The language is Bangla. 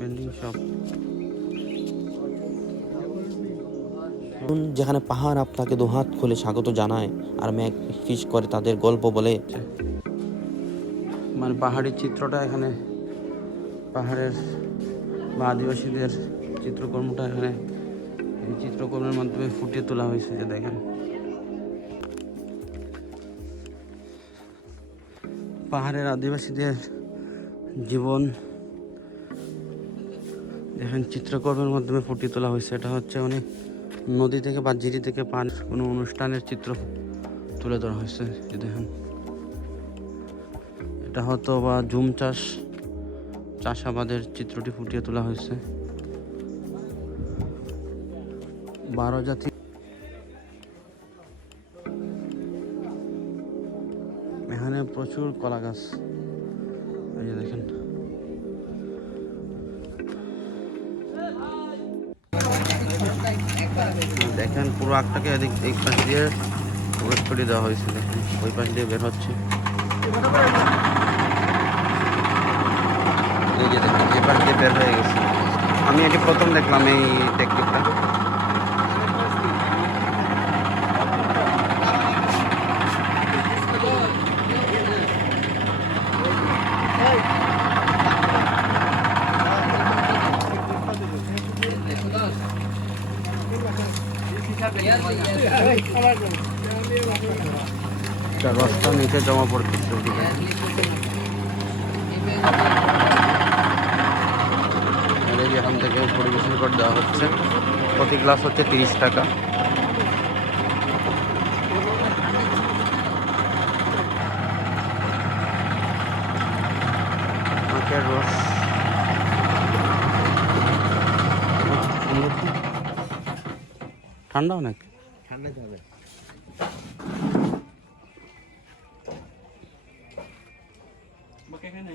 বিল্ডিং সব। যেখানে পাহাড় আপনাকে দুহাত খুলে স্বাগত জানায় আর মেঘ ফিস করে তাদের গল্প বলে। মানে পাহাড়ি চিত্রটা এখানে, পাহাড়ের বা আদিবাসীদের চিত্রকর্মটা এখানে এই চিত্রকর্মের মাধ্যমে ফুটিয়ে তোলা হয়েছে। যে দেখেন পাহাড়ের আদিবাসীদের জীবন দেখেন চিত্রকর্মের মাধ্যমে ফুটিয়ে তোলা হয়েছে। এটা হচ্ছে অনেক নদী থেকে বা ঝিরি থেকে পানি কোনো অনুষ্ঠানের চিত্র তুলে ধরা হয়েছে। যে দেখেন এটা হয়তো বা জুম চাষাবাদের চিত্রটি ফুটিয়ে তোলা হয়েছে। 12 জাতি এখানে প্রচুর কলা গাছ। এই যে দেখেন দেখেন পুরো আগটাকে এদিক এই পাশ দিয়ে প্রবেশ করে দেওয়া হয়েছে। দেখেন ওই পাশ দিয়ে বের হচ্ছে। এই যে দেখেন এই পাশ দিয়ে বের হয়ে গেছে। আমি এটি প্রথম দেখলাম এই টেকনিকটা। রসটা নিচে জমা পড়তেছে। এখান থেকে পরিবেশন করে দেওয়া হচ্ছে। প্রতি গ্লাস হচ্ছে 30 টাকা। আখের রস ঠান্ডা অনেক ঠান্ডা হবে। এখানে